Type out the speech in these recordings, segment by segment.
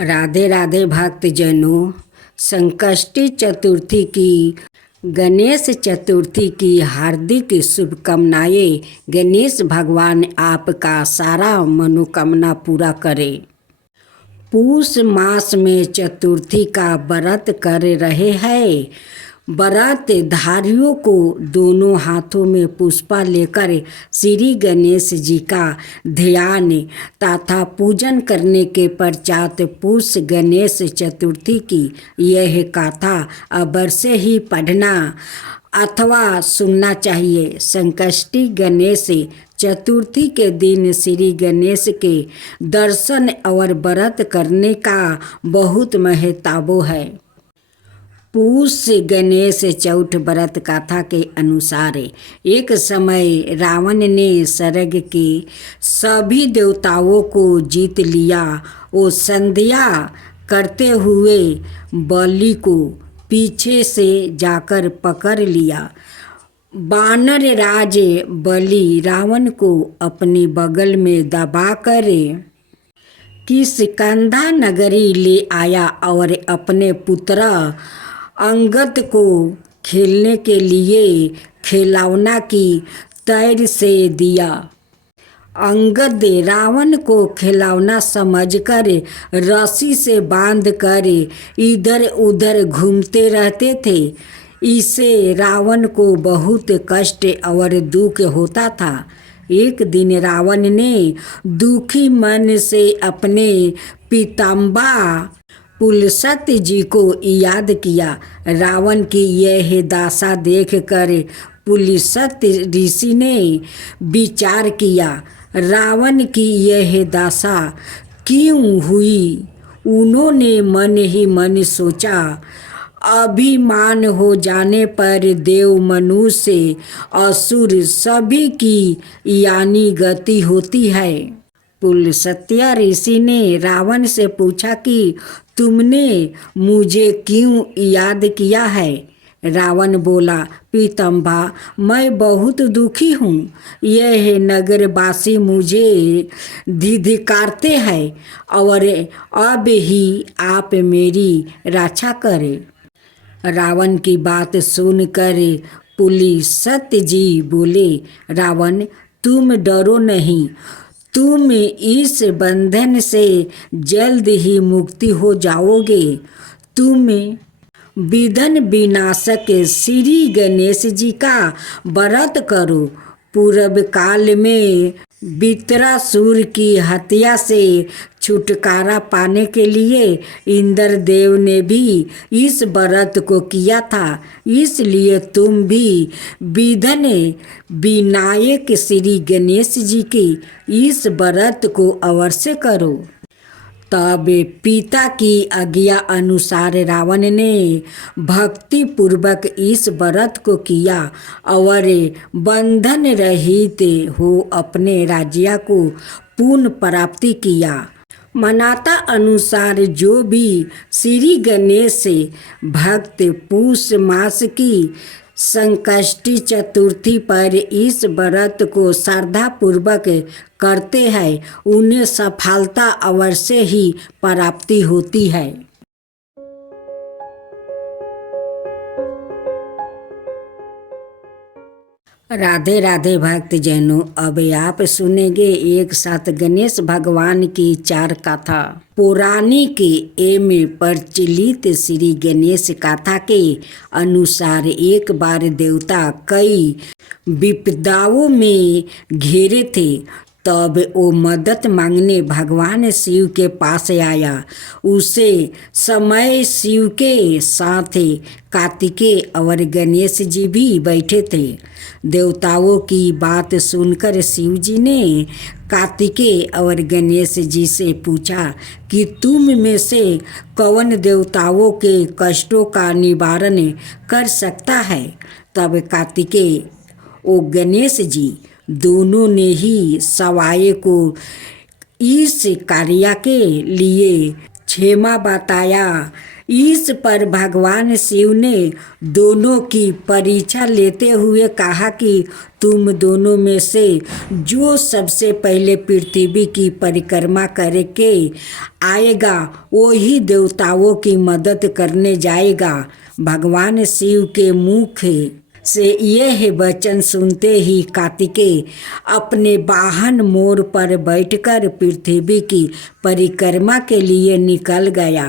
राधे राधे भक्तजनों, संकष्टी चतुर्थी की गणेश चतुर्थी की हार्दिक शुभकामनाएं। गणेश भगवान आपका सारा मनोकामना पूरा करे। पूष मास में चतुर्थी का व्रत कर रहे हैं। व्रत धारियों को दोनों हाथों में पुष्पा लेकर श्री गणेश जी का ध्यान तथा पूजन करने के पश्चात पूष गणेश चतुर्थी की यह कथा अवश्य ही पढ़ना अथवा सुनना चाहिए। संकष्टी गणेश चतुर्थी के दिन श्री गणेश के दर्शन और व्रत करने का बहुत महत्व है। पूष गणेश चौथ व्रत कथा के अनुसार एक समय रावण ने स्वर्ग के सभी देवताओं को जीत लिया। वो संध्या करते हुए बलि को पीछे से जाकर पकड़ लिया। वानर राज बलि रावण को अपने बगल में दबाकर किष्किंधा नगरी ले आया और अपने पुत्र अंगद को खेलने के लिए खिलौना की तैर से दिया। अंगद रावण को खिलौना समझकर रस्सी से बांधकर इधर उधर घूमते रहते थे। इससे रावण को बहुत कष्ट और दुख होता था। एक दिन रावण ने दुखी मन से अपने पितामह पुलस्त्य जी को याद किया। रावण की यह दशा देखकर पुलस्त्य ऋषि ने विचार किया, रावण की यह दशा क्यों हुई। उन्होंने मन ही मन सोचा, अभिमान हो जाने पर देव, मनुष्य, असुर सभी की यानी गति होती है। पुलस्त्य ऋषि ने रावण से पूछा कि तुमने मुझे क्यों याद किया है। रावण बोला, पितामह, मैं बहुत दुखी हूँ। यह नगरवासी मुझे धिक्कारते हैं और अब ही आप मेरी रक्षा करें। रावण की बात सुनकर पुलस्त्य जी बोले, रावण, तुम डरो नहीं, तुम इस बंधन से जल्द ही मुक्ति हो जाओगे। तुम विघ्न विनाशक श्री गणेश जी का व्रत करो। पूर्व काल में वृत्रासुर की हत्या से छुटकारा पाने के लिए इंद्रदेव ने भी इस व्रत को किया था। इसलिए तुम भी विघ्न विनायक श्री गणेश जी के इस व्रत को अवश्य करो। तब पिता की आज्ञा अनुसार रावण ने भक्ति पूर्वक इस व्रत को किया और बंधन रहित हो अपने राज्य को पूर्ण प्राप्ति किया। मान्यता अनुसार जो भी श्री गणेश भक्त पूष मास की संकष्टी चतुर्थी पर इस व्रत को श्रद्धा पूर्वक करते हैं, उन्हें सफलता अवश्य ही प्राप्ति होती है। राधे राधे भक्तजनों, अब आप सुनेंगे एक साथ गणेश भगवान की 4 कथा। पौराणिक एवं प्रचलित श्री गणेश कथा के अनुसार एक बार देवता कई विपदाओं में घिरे थे। तब वो मदद मांगने भगवान शिव के पास आया। उसे समय शिव के साथ कार्तिकेय और गणेश जी भी बैठे थे। देवताओं की बात सुनकर शिव जी ने कार्तिकेय और गणेश जी से पूछा कि तुम में से कौन देवताओं के कष्टों का निवारण कर सकता है। तब कार्तिकेय और गणेश जी दोनों ने ही सवाए को इस कार्य के लिए क्षेमा बताया। इस पर भगवान शिव ने दोनों की परीक्षा लेते हुए कहा कि तुम दोनों में से जो सबसे पहले पृथ्वी की परिक्रमा करके आएगा वो ही देवताओं की मदद करने जाएगा। भगवान शिव के मुख से यह वचन सुनते ही कार्तिकेय अपने वाहन मोर पर बैठकर पृथ्वी की परिक्रमा के लिए निकल गया।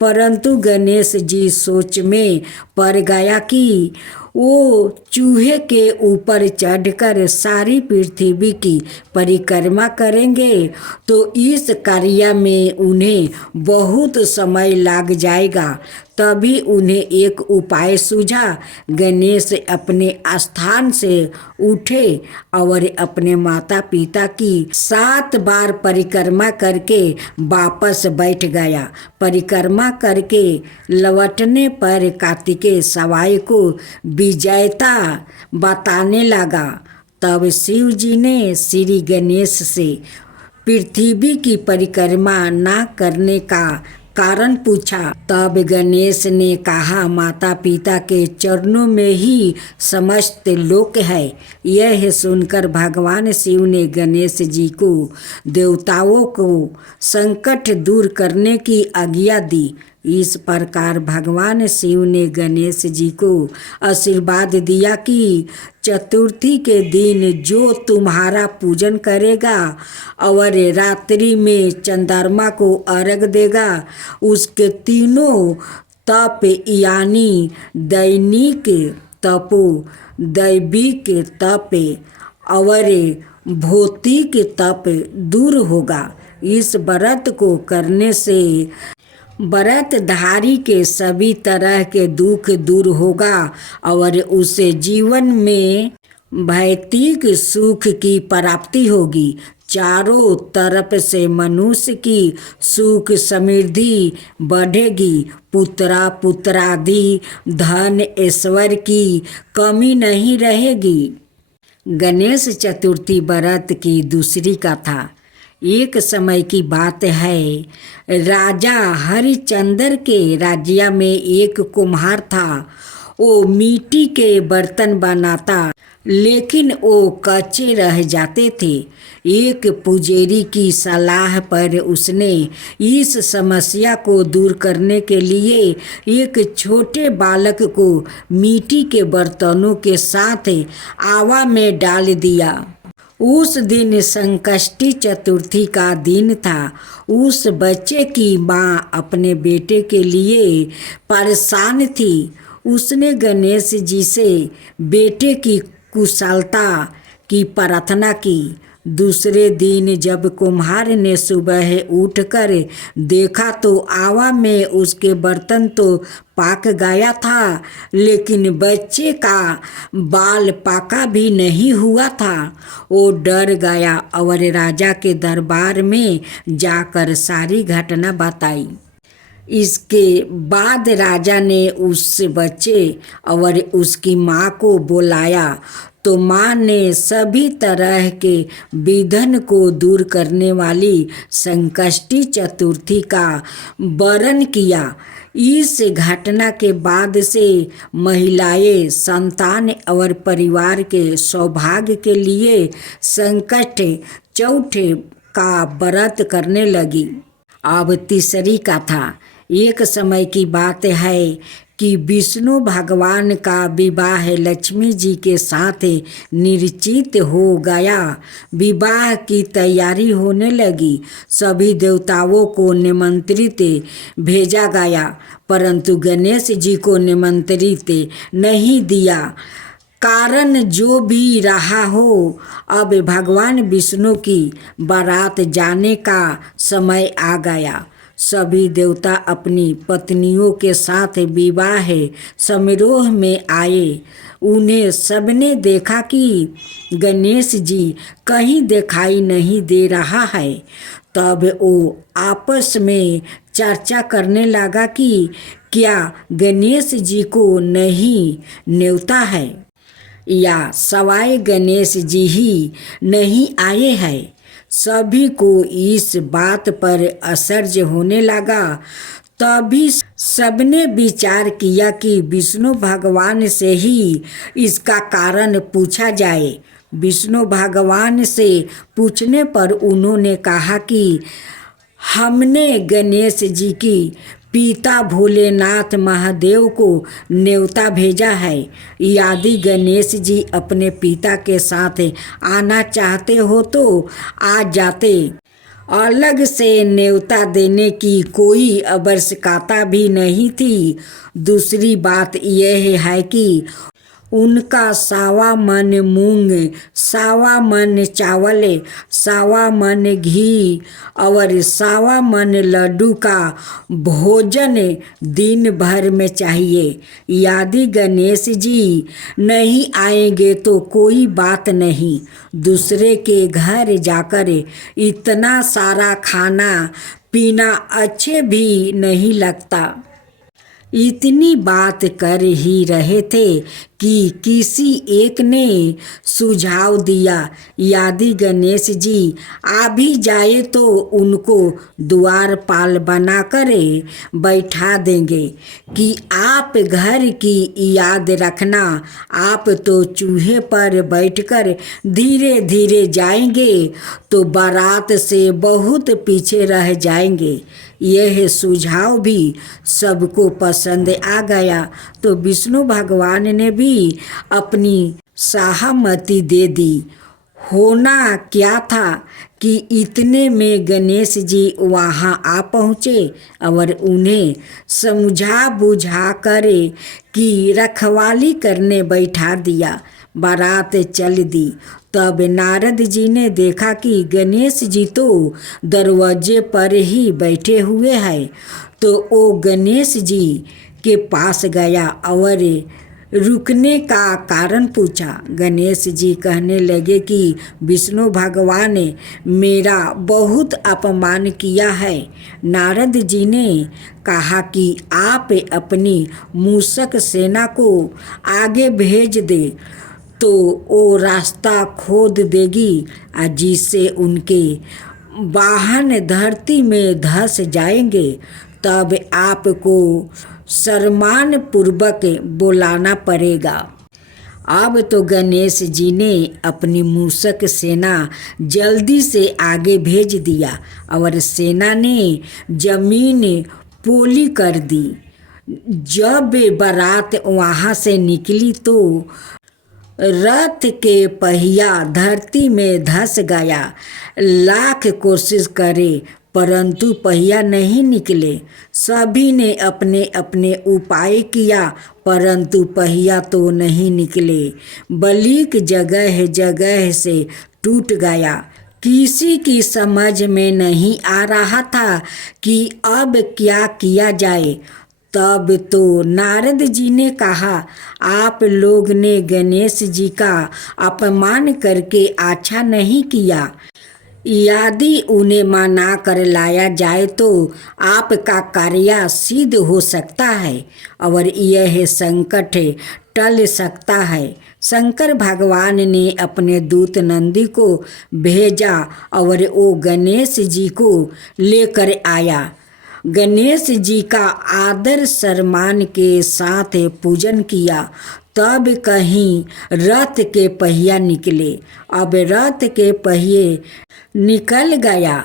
परंतु गणेश जी सोच में पड़ गया कि वो चूहे के ऊपर चढ़कर सारी पृथ्वी की परिक्रमा करेंगे तो इस कार्य में उन्हें बहुत समय लग जाएगा। तभी उन्हें एक उपाय सूझा। गणेश अपने स्थान से उठे और अपने माता पिता की 7 बार परिक्रमा करके वापस बैठ गया। परिक्रमा करके लौटने पर कार्तिकेय सवाई को विजयता बताने लगा। तब शिव जी ने श्री गणेश से पृथ्वी की परिक्रमा न करने का कारण पूछा। तब गणेश ने कहा, माता पिता के चरणों में ही समस्त लोक है। यह सुनकर भगवान शिव ने गणेश जी को देवताओं को संकट दूर करने की आज्ञा दी। इस प्रकार भगवान शिव ने गणेश जी को आशीर्वाद दिया कि चतुर्थी के दिन जो तुम्हारा पूजन करेगा और रात्रि में चंद्रमा को अर्घ देगा उसके तीनों तप यानी दैनिक तपो, दैविक तप और भौतिक तप दूर होगा। इस व्रत को करने से व्रतधारी के सभी तरह के दुख दूर होगा और उसे जीवन में भौतिक सुख की प्राप्ति होगी। चारों तरफ से मनुष्य की सुख समृद्धि बढ़ेगी। पुत्रा पुत्रादि धन ऐश्वर्य की कमी नहीं रहेगी। गणेश चतुर्थी व्रत की दूसरी कथा। एक समय की बात है, राजा हरिश्चंद्र के राज्य में एक कुम्हार था। वो मिट्टी के बर्तन बनाता लेकिन वो कच्चे रह जाते थे। एक पुजारी की सलाह पर उसने इस समस्या को दूर करने के लिए एक छोटे बालक को मिट्टी के बर्तनों के साथ आवा में डाल दिया। उस दिन संकष्टी चतुर्थी का दिन था। उस बच्चे की माँ अपने बेटे के लिए परेशान थी। उसने गणेश जी से बेटे की कुशलता की प्रार्थना की। दूसरे दिन जब कुम्हार ने सुबह उठकर देखा तो आवा में उसके बर्तन तो पाक गया था लेकिन बच्चे का बाल पाका भी नहीं हुआ था। वो डर गया और राजा के दरबार में जाकर सारी घटना बताई। इसके बाद राजा ने उस बच्चे और उसकी माँ को बुलाया तो माँ ने सभी तरह के विघ्न को दूर करने वाली संकष्टी चतुर्थी का वर्णन किया। इस घटना के बाद से महिलाएं संतान और परिवार के सौभाग्य के लिए संकट चौथे का व्रत करने लगी। अब तीसरी कथा। एक समय की बात है कि विष्णु भगवान का विवाह लक्ष्मी जी के साथ निश्चित हो गया। विवाह की तैयारी होने लगी। सभी देवताओं को निमंत्रित भेजा गया परंतु गणेश जी को निमंत्रित नहीं दिया। कारण जो भी रहा हो, अब भगवान विष्णु की बारात जाने का समय आ गया। सभी देवता अपनी पत्नियों के साथ विवाह समारोह में आए। उन्हें सबने देखा कि गणेश जी कहीं दिखाई नहीं दे रहा है। तब वो आपस में चर्चा करने लगा कि क्या गणेश जी को नहीं न्योता है या सवाई गणेश जी ही नहीं आए हैं। सभी को इस बात पर आश्चर्य होने लगा। तभी सबने विचार किया कि विष्णु भगवान से ही इसका कारण पूछा जाए। विष्णु भगवान से पूछने पर उन्होंने कहा कि हमने गणेश जी की पिता भोलेनाथ महादेव को न्योता भेजा है। यदि गणेश जी अपने पिता के साथ आना चाहते हो तो आ जाते। अलग से न्योता देने की कोई आवश्यकता भी नहीं थी। दूसरी बात यह है कि उनका 1.25 मन मूंग, 1.25 मन चावल, 1.25 मन घी और 1.25 मन लड्डू का भोजन दिन भर में चाहिए। यदि गणेश जी नहीं आएंगे तो कोई बात नहीं, दूसरे के घर जाकर इतना सारा खाना पीना अच्छे भी नहीं लगता। इतनी बात कर ही रहे थे कि किसी एक ने सुझाव दिया, यदि गणेश जी आ भी जाए तो उनको द्वारपाल बनाकर बैठा देंगे कि आप घर की याद रखना। आप तो चूहे पर बैठकर धीरे धीरे जाएंगे तो बारात से बहुत पीछे रह जाएंगे। यह सुझाव भी सबको पसंद आ गया तो विष्णु भगवान ने भी अपनी सहमति दे दी। होना क्या था कि इतने में गणेश जी वहाँ आ पहुँचे और उन्हें समझा बुझा कर कि रखवाली करने बैठा दिया। बारात चल दी। तब नारद जी ने देखा कि गणेश जी तो दरवाजे पर ही बैठे हुए हैं, तो वो गणेश जी के पास गया और रुकने का कारण पूछा। गणेश जी कहने लगे कि विष्णु भगवान ने मेरा बहुत अपमान किया है। नारद जी ने कहा कि आप अपनी मूषक सेना को आगे भेज दे तो वो रास्ता खोद देगी, जिससे उनके वाहन धरती में धंस जाएंगे। तब आपको सम्मान पूर्वक बुलाना पड़ेगा। अब तो गणेश जी ने अपनी मूषक सेना जल्दी से आगे भेज दिया और सेना ने जमीन पोली कर दी। जब बारात वहाँ से निकली तो रथ के पहिया धरती में धंस गया। लाख कोशिश करे परंतु पहिया नहीं निकले। सभी ने अपने अपने उपाय किया परंतु पहिया तो नहीं निकले। बलिक जगह जगह से टूट गया। किसी की समझ में नहीं आ रहा था कि अब क्या किया जाए। तब तो नारद जी ने कहा, आप लोग ने गणेश जी का अपमान करके अच्छा नहीं किया। यदि उन्हें मना कर लाया जाए तो आपका कार्य सिद्ध हो सकता है और यह संकट टल सकता है। शंकर भगवान ने अपने दूत नंदी को भेजा और वो गणेश जी को लेकर आया। गणेश जी का आदर सम्मान के साथ पूजन किया। तब कहीं रथ के पहिया निकले। अब रथ के पहिए निकल गया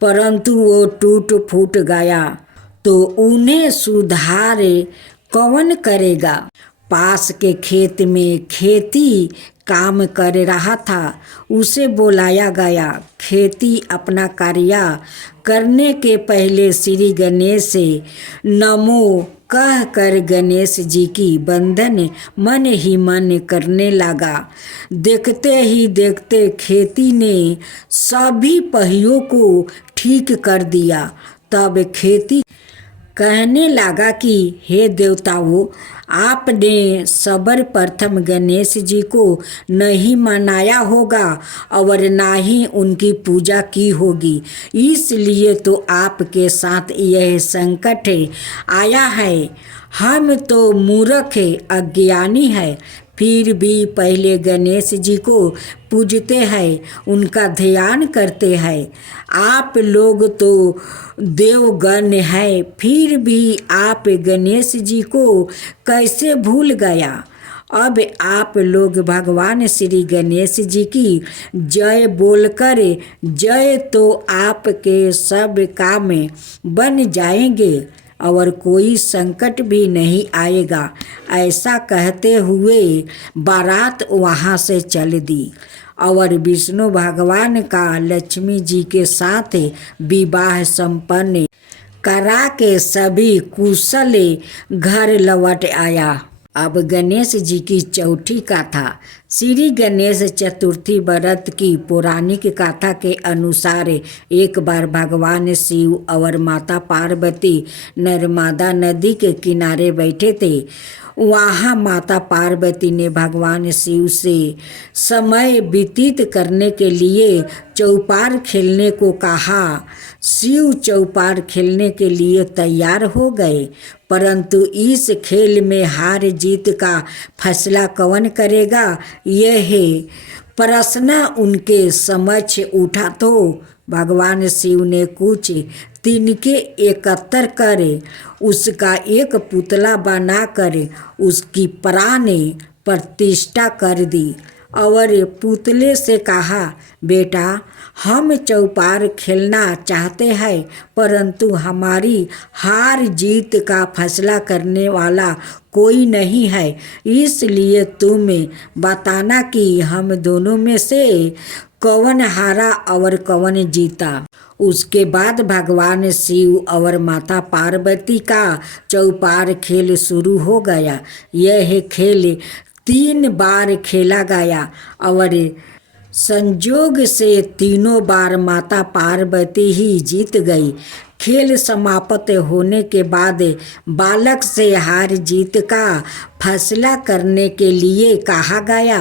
परंतु वो टूट फूट गया तो उन्हें सुधार कौन करेगा। पास के खेत में खेती काम कर रहा था, उसे बुलाया गया। खेती अपना कार्य करने के पहले श्री गणेश से नमो कह कर गणेश जी की वंदन मन ही मन करने लगा। देखते ही देखते खेती ने सभी पहियों को ठीक कर दिया। तब खेती कहने लगा कि हे देवताओं, आपने सर्वप्रथम गणेश जी को नहीं मनाया होगा और ना ही उनकी पूजा की होगी, इसलिए तो आपके साथ यह संकट आया है। हम तो मूर्ख अज्ञानी है, फिर भी पहले गणेश जी को पूजते हैं, उनका ध्यान करते हैं। आप लोग तो देवगण हैं, फिर भी आप गणेश जी को कैसे भूल गया। अब आप लोग भगवान श्री गणेश जी की जय बोलकर जय तो आपके सब काम बन जाएंगे और कोई संकट भी नहीं आएगा। ऐसा कहते हुए बारात वहाँ से चल दी और विष्णु भगवान का लक्ष्मी जी के साथ विवाह संपन्न करा के सभी कुशल घर लौट आया। अब गणेश जी की चौथी कथा। श्री गणेश चतुर्थी व्रत की पौराणिक कथा के अनुसार एक बार भगवान शिव और माता पार्वती नर्मदा नदी के किनारे बैठे थे। वहाँ माता पार्वती ने भगवान शिव से समय व्यतीत करने के लिए चौपार खेलने को कहा। शिव चौपार खेलने के लिए तैयार हो गए, परंतु इस खेल में हार जीत का फैसला कौन करेगा, यह प्रश्न उनके समक्ष उठा तो भगवान शिव ने कुछ तिनके एकत्र कर उसका एक पुतला बनाकर उसकी प्राण प्रतिष्ठा कर दी और पुतले से कहा, बेटा, हम चौपार खेलना चाहते हैं, परंतु हमारी हार जीत का फैसला करने वाला कोई नहीं है, इसलिए तुम बताना कि हम दोनों में से कौन हारा और कौन जीता। उसके बाद भगवान शिव और माता पार्वती का चौपार खेल शुरू हो गया। यह खेल 3 बार खेला गया और संजोग से तीनों बार माता पार्वती ही जीत गई। खेल समाप्त होने के बाद बालक से हार जीत का फैसला करने के लिए कहा गया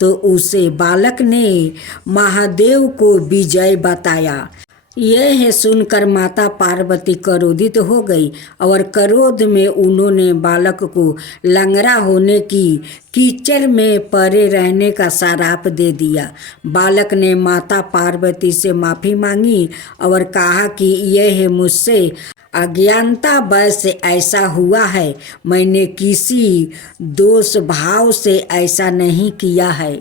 तो उसे बालक ने महादेव को विजय बताया। यह सुनकर माता पार्वती क्रोधित हो गई और क्रोध में उन्होंने बालक को लंगड़ा होने की कीचड़ में पड़े रहने का श्राप दे दिया। बालक ने माता पार्वती से माफ़ी मांगी और कहा कि यह मुझसे अज्ञानता वश ऐसा हुआ है, मैंने किसी दोष भाव से ऐसा नहीं किया है।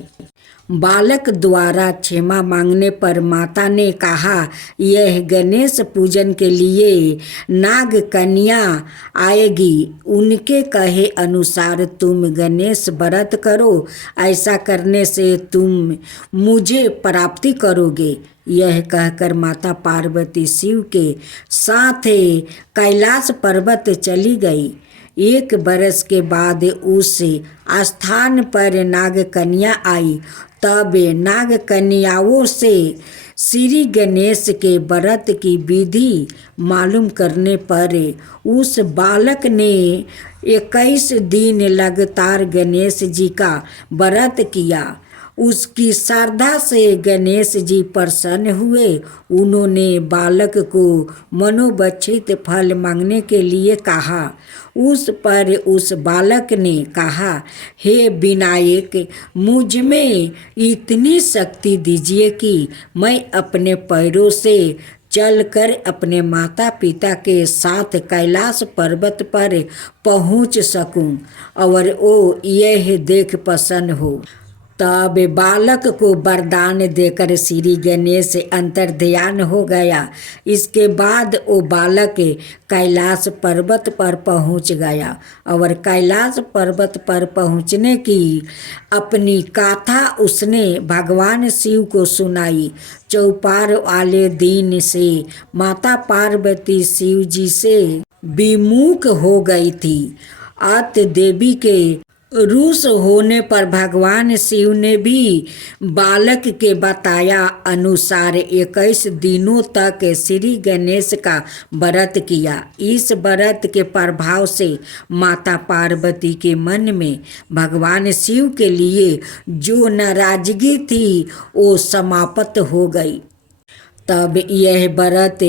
बालक द्वारा क्षमा मांगने पर माता ने कहा, यह गणेश पूजन के लिए नाग कन्या आएगी, उनके कहे अनुसार तुम गणेश व्रत करो, ऐसा करने से तुम मुझे प्राप्ति करोगे। यह कहकर माता पार्वती शिव के साथ कैलाश पर्वत चली गई। 1 बरस के बाद उस स्थान पर नाग कन्या आई। तब नाग कन्याओं से श्री गणेश के व्रत की विधि मालूम करने पर उस बालक ने 21 दिन लगातार गणेश जी का व्रत किया। उसकी श्रद्धा से गणेश जी प्रसन्न हुए। उन्होंने बालक को मनोवांछित फल मांगने के लिए कहा। उस पर उस बालक ने कहा, हे विनायक, मुझ में इतनी शक्ति दीजिए कि मैं अपने पैरों से चलकर अपने माता पिता के साथ कैलाश पर्वत पर पहुंच सकूं और वो यह देख प्रसन्न हो। तब बालक को वरदान देकर श्री गणेश अंतर्ध्यान हो गया। इसके बाद वो बालक कैलाश पर्वत पर पहुंच गया और कैलाश पर्वत पर पहुंचने की अपनी गाथा उसने भगवान शिव को सुनाई। चौपार वाले दिन से माता पार्वती शिव जी से विमुख हो गई थी। अत देवी के रूस होने पर भगवान शिव ने भी बालक के बताया अनुसार 21 दिनों तक श्री गणेश का व्रत किया। इस व्रत के प्रभाव से माता पार्वती के मन में भगवान शिव के लिए जो नाराजगी थी वो समाप्त हो गई। तब यह व्रत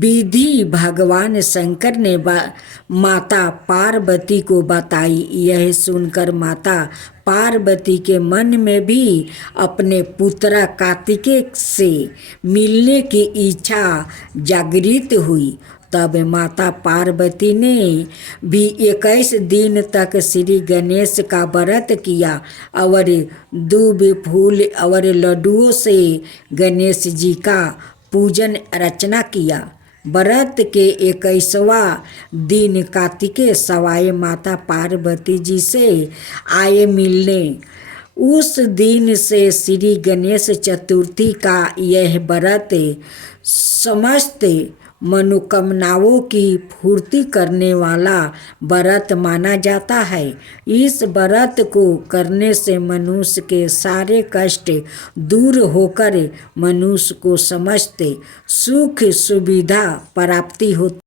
विधि भगवान शंकर ने माता पार्वती को बताई। यह सुनकर माता पार्वती के मन में भी अपने पुत्र कार्तिकेय से मिलने की इच्छा जागृत हुई। तब माता पार्वती ने भी 21 दिन तक श्री गणेश का व्रत किया और दूब फूल और लड्डुओं से गणेश जी का पूजन अर्चना किया। व्रत के 21वां दिन कार्तिकेय सवाए माता पार्वती जी से आए मिलने। उस दिन से श्री गणेश चतुर्थी का यह व्रत समस्त मनोकामनाओं की पूर्ति करने वाला व्रत माना जाता है। इस व्रत को करने से मनुष्य के सारे कष्ट दूर होकर मनुष्य को समस्त सुख सुविधा प्राप्ति होती।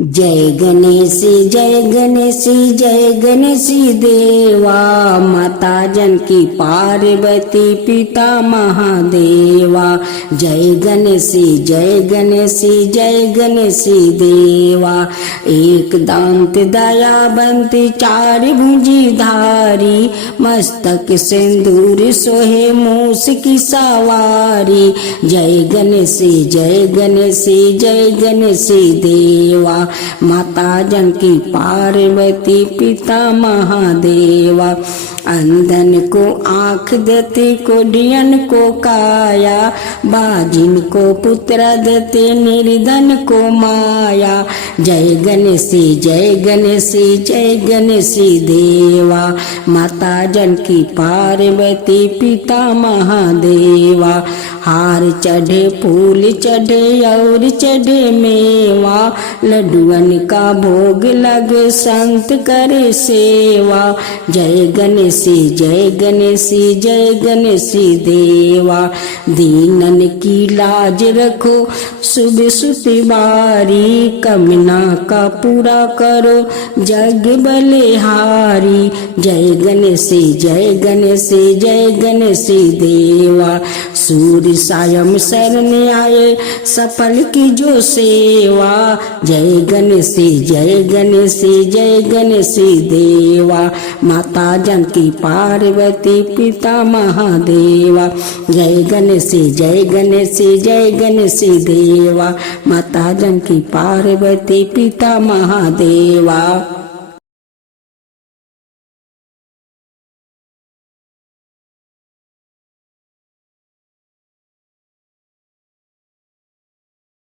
जय गणेश जय गणेश जय गणेश देवा, माता जानकी पार्वती पिता महादेवा। जय गणेश जय गणेश जय गणेश देवा, एक दांत दयावंत चार भुजी धारी, मस्तक सिंदूर सोहे मूस की सवारी। जय गणेश जय गणेश जय गणेश देवा, माता जानकी पार्वती पिता महादेवा। अंधन को आँख देते, कोढ़ियन को काया, बाजिन को पुत्र देते, निर्धन को माया। जय गणेश जय गणेश जय गणेश देवा, माता जानकी पार्वती पिता महादेवा। हार चढ़े फूल चढ़े और चढ़े मेवा, लड्डुअन का भोग लगे संत करे सेवा। जय गणेश जय गणेश जय गणेश देवा, दीनन की लाज रखो सुबह सुतिवारी, कमना का पूरा करो जग बलिहारी। जय गणेश जय गणेश जय गणेश देवा, सूर्य सायं शरण आए सफल की जो सेवा। जय गणेश जय गणेश जय गणेश देवा, माता जानकी पार्वती पिता महादेवा। जय गणेश जय गणेश जय गणेश देवा, माता जानकी पार्वती पिता महादेवा।